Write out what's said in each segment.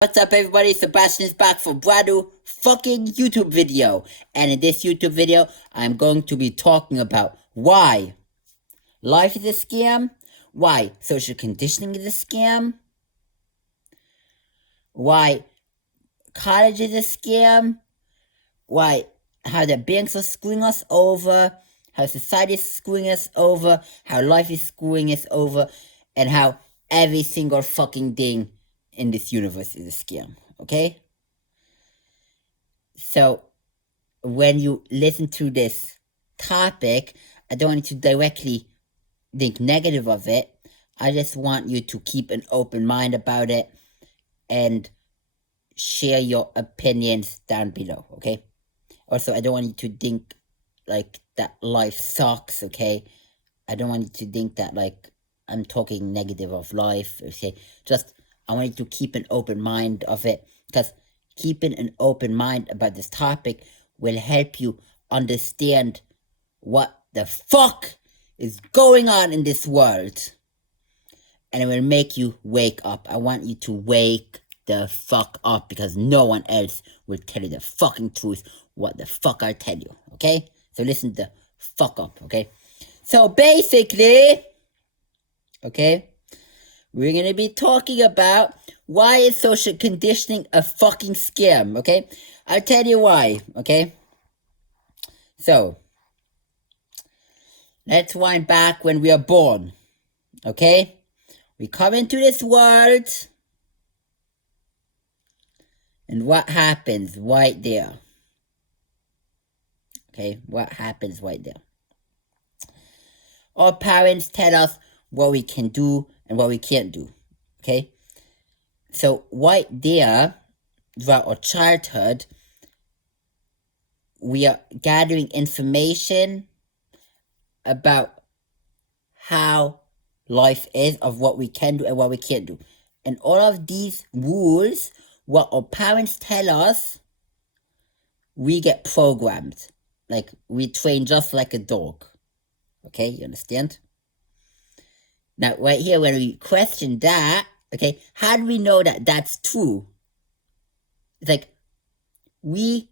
What's up everybody, Sebastian is back for brand new fucking YouTube video. And in this YouTube video, I'm going to be talking about why life is a scam, why social conditioning is a scam, why college is a scam, why how the banks are screwing us over, how society is screwing us over, how life is screwing us over, and how every single fucking thing in this universe is a scam, okay? So, when you listen to this topic, I don't want you to directly think negative of it. I just want you to keep an open mind about it and share your opinions down below, okay? Also, I don't want you to think like that life sucks, okay? I don't want you to think that like I'm talking negative of life, okay? Just, I want you to keep an open mind of it, because keeping an open mind about this topic will help you understand what the fuck is going on in this world. And it will make you wake up. I want you to wake the fuck up, because no one else will tell you the fucking truth what the fuck I tell you, okay? So listen the fuck up, okay? So basically, okay, we're gonna be talking about why is social conditioning a fucking scam, okay? I'll tell you why, okay? So, let's wind back when we are born, okay? We come into this world, and what happens right there? Okay, what happens right there? Our parents tell us what we can do and what we can't do, okay? So right there, throughout our childhood, we are gathering information about how life is, of what we can do and what we can't do. And all of these rules, what our parents tell us, we get programmed. Like, we train just like a dog. Okay, you understand? Now, right here, when we question that, okay, how do we know that that's true? It's like, we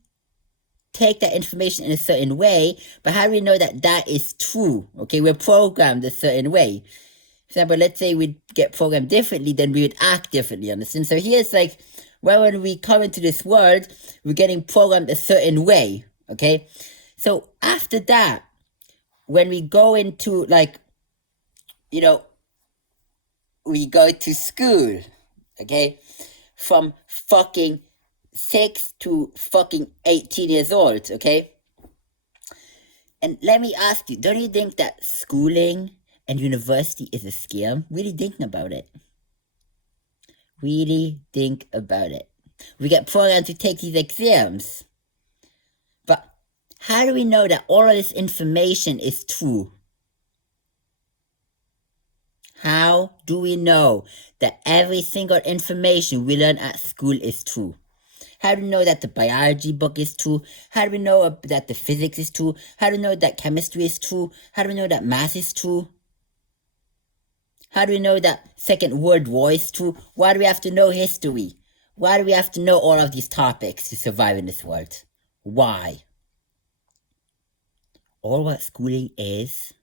take that information in a certain way, but how do we know that that is true? Okay, we're programmed a certain way. For example, let's say we get programmed differently, then we would act differently, understand? So here's like, well, when we come into this world, we're getting programmed a certain way, okay? So after that, when we go into, like, you know, we go to school, okay? From fucking 6 to fucking 18 years old, okay? And let me ask you, don't you think that schooling and university is a scam? Really thinking about it. Really think about it. We get programmed to take these exams. But how do we know that all of this information is true? How do we know that every single information we learn at school is true? How do we know that the biology book is true? How do we know that the physics is true? How do we know that chemistry is true? How do we know that math is true? How do we know that Second World War is true? Why do we have to know history? Why do we have to know all of these topics to survive in this world? Why? All what schooling is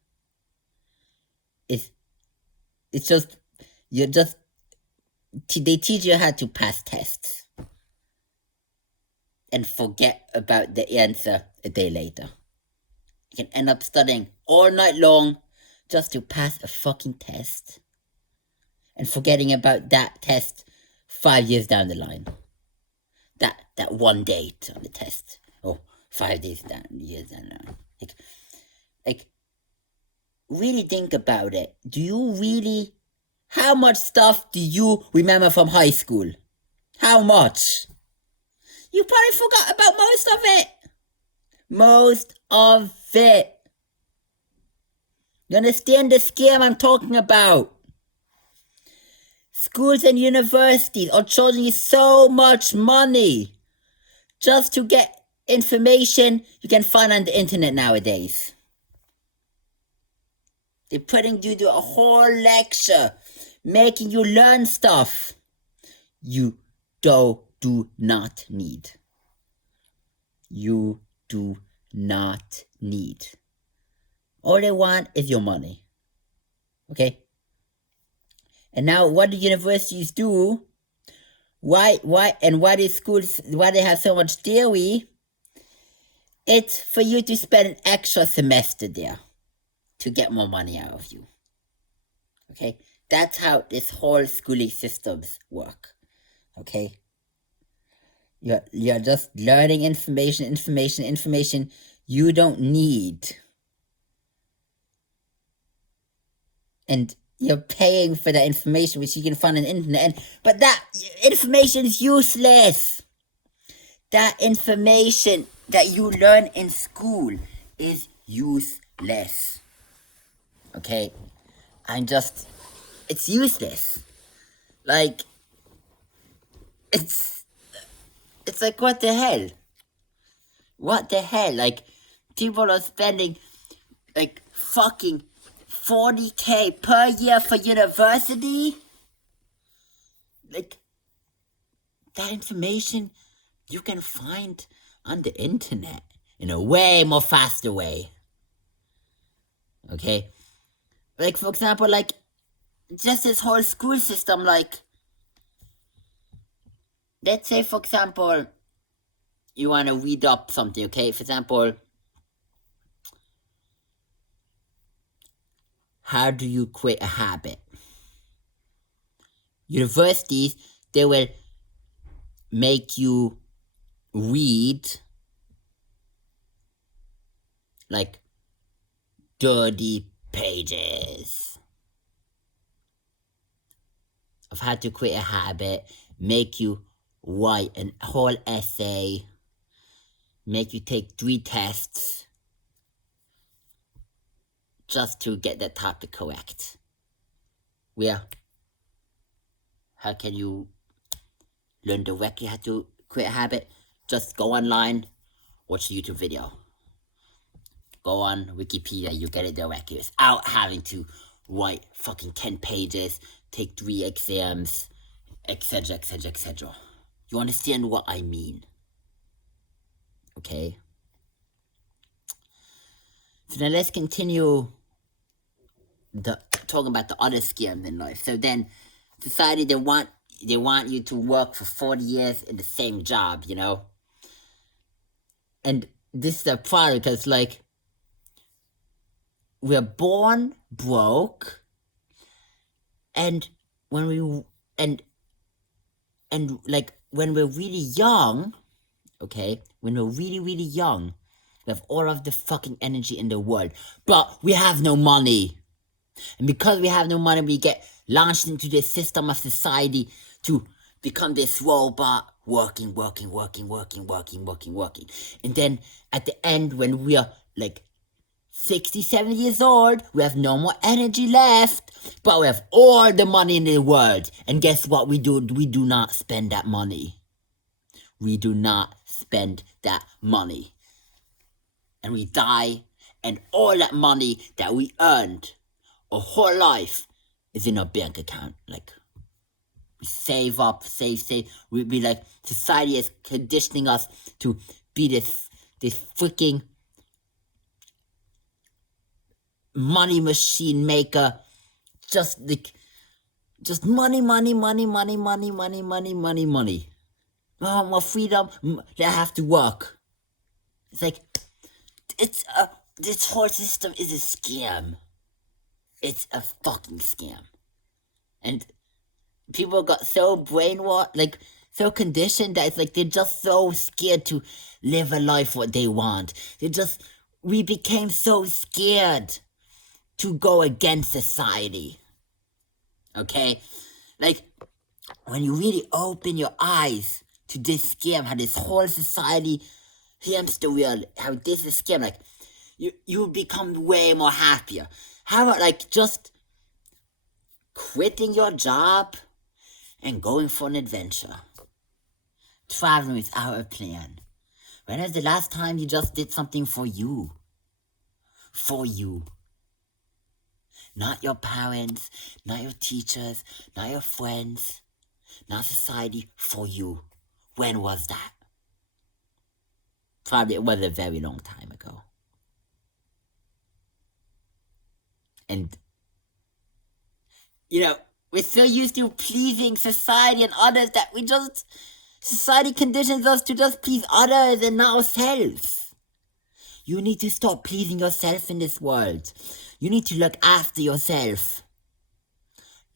it's just, they teach you how to pass tests and forget about the answer a day later. You can end up studying all night long just to pass a fucking test and forgetting about that test 5 years down the line. That one date on the test, or 5 days down, years down the line. Like, really think about it. Do you really, how much stuff do you remember from high school? How much? You probably forgot about most of it. Most of it. You understand the scam I'm talking about? Schools and universities are charging you so much money just to get information you can find on the internet nowadays. They're putting you through a whole lecture, making you learn stuff. You do not need. You do not need. All they want is your money. Okay? And now what do universities do? Why do schools, why they have so much theory? It's for you to spend an extra semester there to get more money out of you. Okay? That's how this whole schooling systems work. Okay? You're just learning information you don't need. And you're paying for that information which you can find on the internet. But that information is useless. That information that you learn in school is useless. Okay? It's useless. Like, it's like, what the hell? What the hell? Like, people are spending, like, fucking 40K per year for university? Like, that information you can find on the internet in a way more faster way. Okay? Like, for example, like, just this whole school system, like, let's say, for example, you want to read up something, okay? For example, how do you quit a habit? Universities, they will make you read like 30 pages of how to quit a habit, make you write a whole essay, make you take 3 tests just to get the topic correct. How can you learn directly how to quit a habit? Just go online, watch the YouTube video. Go on Wikipedia, you get it directly without having to write fucking 10 pages, take 3 exams, etc, etc, etc. You understand what I mean? Okay? So then let's continue talking about the other scams in life. So then, society, they want you to work for 40 years in the same job, you know? And this is a problem because, like, we're born broke, and when we and like when we're really young, okay, when we're really, really young, we have all of the fucking energy in the world, but we have no money. And because we have no money, we get launched into this system of society to become this robot, working. And then at the end, when we are like 67 years old, we have no more energy left, but we have all the money in the world. And guess what we do? We do not spend that money. We do not spend that money. And we die, and all that money that we earned our whole life is in our bank account. Like, we save up, save. We be like, society is conditioning us to be this freaking money machine maker. Just money. Oh, more freedom. I have to work. It's like, this whole system is a scam. It's a fucking scam. And people got so brainwashed, like, so conditioned that it's like they're just so scared to live a life what they want. We became so scared to go against society. Okay? Like, when you really open your eyes to this scam, how this whole society hamster wheel, how this is scam, like, you become way more happier. How about, like, just quitting your job and going for an adventure? Traveling without a plan. When was the last time you just did something for you? For you. Not your parents, not your teachers, not your friends. Now society for you. When was that? Probably it was a very long time ago. And, we're so used to pleasing society and others that society conditions us to just please others and not ourselves. You need to stop pleasing yourself in this world. You need to look after yourself.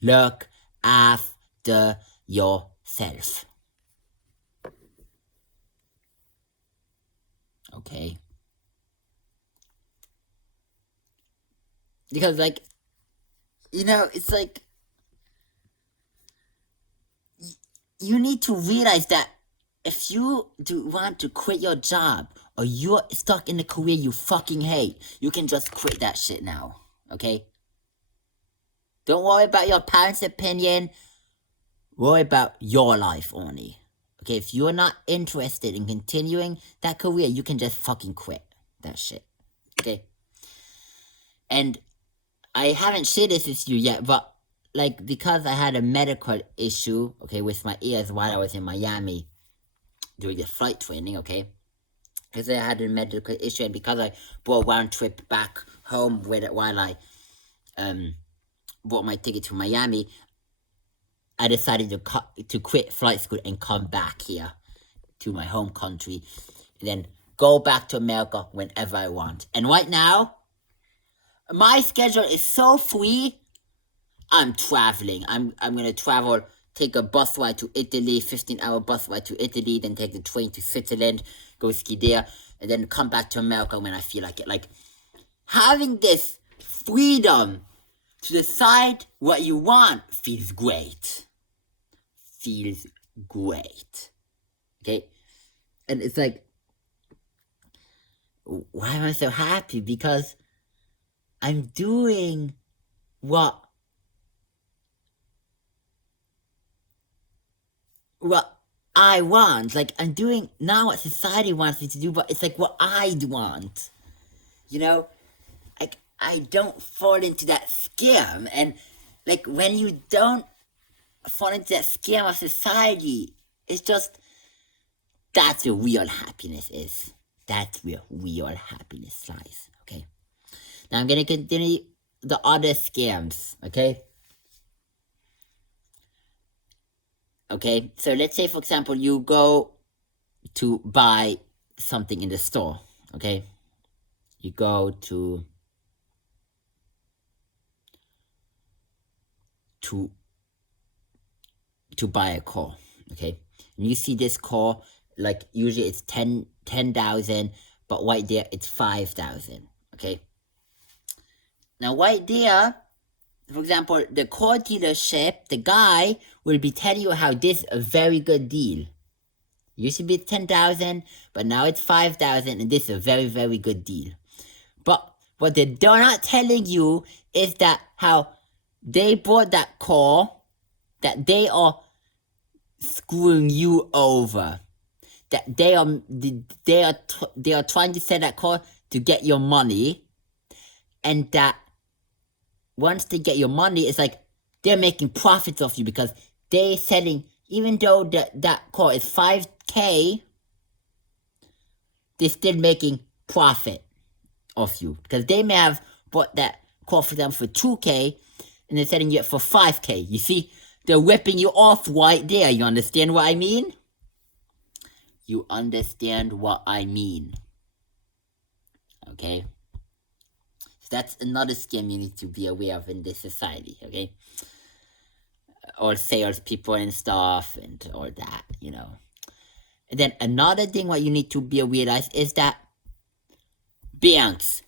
Look after yourself. Okay? Because, it's like, you need to realize that if you do want to quit your job or you're stuck in a career you fucking hate, you can just quit that shit now, okay? Don't worry about your parents' opinion. Worry about your life only. Okay, if you're not interested in continuing that career, you can just fucking quit that shit. Okay? And I haven't shared this with you yet, but because I had a medical issue, okay, with my ears while I was in Miami doing the flight training, okay? Because I had a medical issue, and because I bought a round trip back home with it while I bought my ticket to Miami, I decided to quit flight school and come back here to my home country, and then go back to America whenever I want. And right now, my schedule is so free. I'm traveling. I'm gonna travel. Take a bus ride to Italy, 15-hour bus ride to Italy, then take the train to Switzerland, go ski there, and then come back to America when I feel like it. Like, having this freedom to decide what you want feels great. Feels great. Okay? And it's like, why am I so happy? Because I'm doing what I want. Like, I'm doing not what society wants me to do, but it's like what I want. Like, I don't fall into that scam. And like, when you don't fall into that scam of society, it's just, that's where real happiness is. That's where real happiness lies. Okay? Now I'm gonna continue the other scams. Okay? Okay, so let's say, for example, you go to buy something in the store, okay? You go to buy a car, okay? And you see this car, like, usually it's 10,000, but right there, it's 5,000, okay? Now, right there, for example, the car dealership, the guy will be telling you how this is a very good deal. Used to be 10,000, but now it's 5,000, and this is a very, very good deal. But what they're not telling you is that how they bought that car, that they are screwing you over. That they are trying to sell that car to get your money, and that once they get your money, it's like they're making profits off you because they're selling, even though that car is 5K, they're still making profit off you. Because they may have bought that car for them for 2K, and they're selling you it for 5K. You see, they're ripping you off right there. You understand what I mean? You understand what I mean. Okay? So that's another scam you need to be aware of in this society, okay? All salespeople and stuff and all that, And then another thing what you need to be aware of is that banks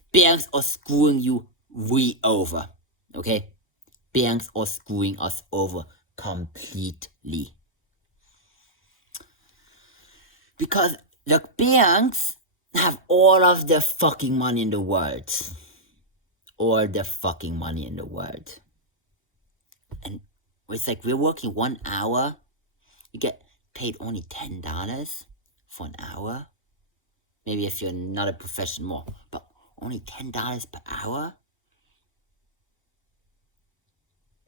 are screwing you way over, okay? Banks are screwing us over completely. Because, look, banks have all of the fucking money in the world. All the fucking money in the world. And it's like, we're working 1 hour, you get paid only $10 for an hour. Maybe if you're not a professional, more, but only $10 per hour.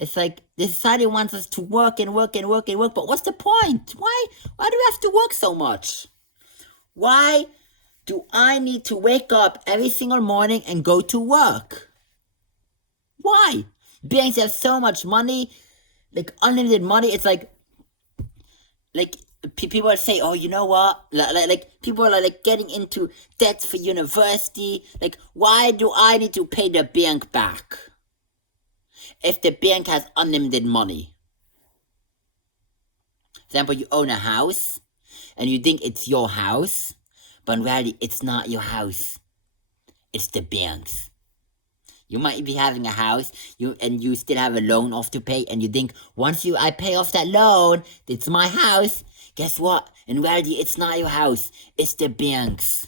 It's like the society wants us to work and work and work and work, but what's the point? Why do we have to work so much? Why do I need to wake up every single morning and go to work? Why? Banks have so much money, like unlimited money. It's like people say, oh, you know what? Like people are like getting into debts for university. Like, why do I need to pay the bank back if the bank has unlimited money? For example, you own a house and you think it's your house, but in reality, it's not your house. It's the bank's. You might be having a house, and you still have a loan off to pay, and you think, once I pay off that loan, it's my house. Guess what? In reality, it's not your house. It's the bank's.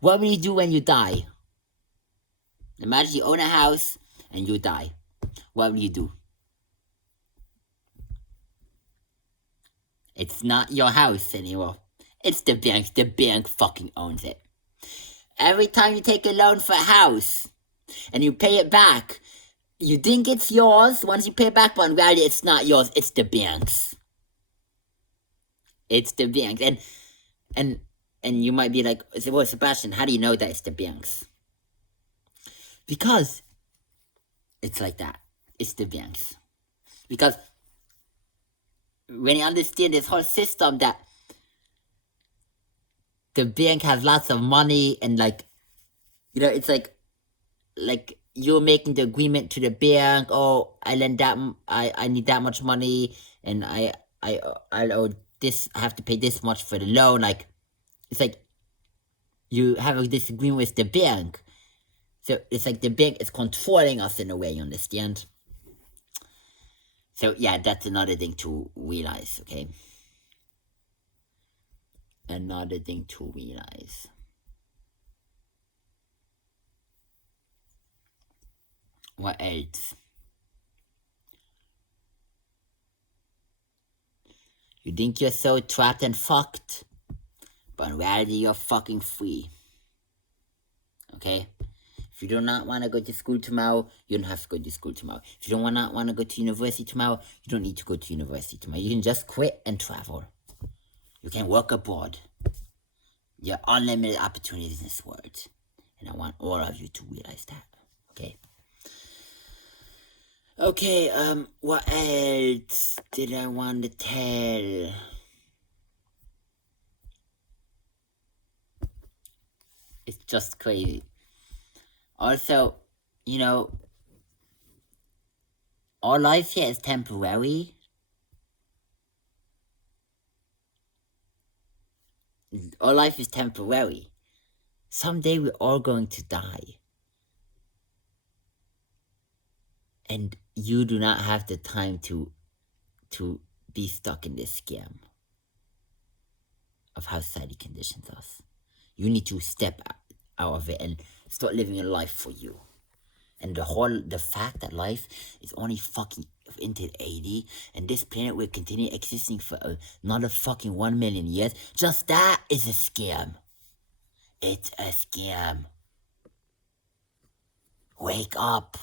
What will you do when you die? Imagine you own a house, and you die. What will you do? It's not your house anymore. It's the bank's. The bank fucking owns it. Every time you take a loan for a house, and you pay it back, you think it's yours once you pay it back, but in reality it's not yours, it's the bank's. It's the bank's. And you might be like, well, Sebastian, how do you know that it's the bank's? Because it's like that. It's the bank's. Because when you understand this whole system that the bank has lots of money and like, it's like you're making the agreement to the bank. Oh, I lend that. I need that much money, and I owe this. I have to pay this much for the loan. Like, it's like you have a disagreement with the bank. So it's like the bank is controlling us in a way. You understand? So yeah, that's another thing to realize. Okay. Another thing to realize. What else? You think you're so trapped and fucked, but in reality you're fucking free. Okay? If you do not want to go to school tomorrow, you don't have to go to school tomorrow. If you don't want to go to university tomorrow, you don't need to go to university tomorrow. You can just quit and travel. You can work abroad. There are unlimited opportunities in this world. And I want all of you to realize that. Okay? Okay, what else did I want to tell? It's just crazy. Also, our life here is temporary. Our life is temporary. Someday we're all going to die. And you do not have the time to be stuck in this scam of how society conditions us. You need to step out of it and start living a life for you. And the fact that life is only fucking into 80, and this planet will continue existing for another fucking 1 million years, just that is a scam. It's a scam. Wake up.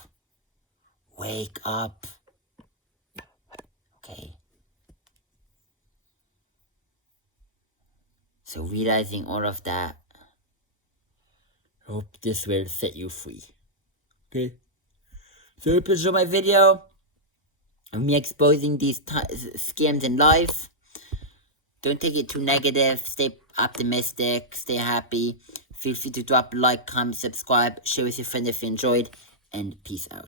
Wake up. Okay. So realizing all of that, hope this will set you free. Okay. So hope you enjoyed my video of me exposing these scams in life. Don't take it too negative. Stay optimistic. Stay happy. Feel free to drop a like, comment, subscribe, share with your friends if you enjoyed, and peace out.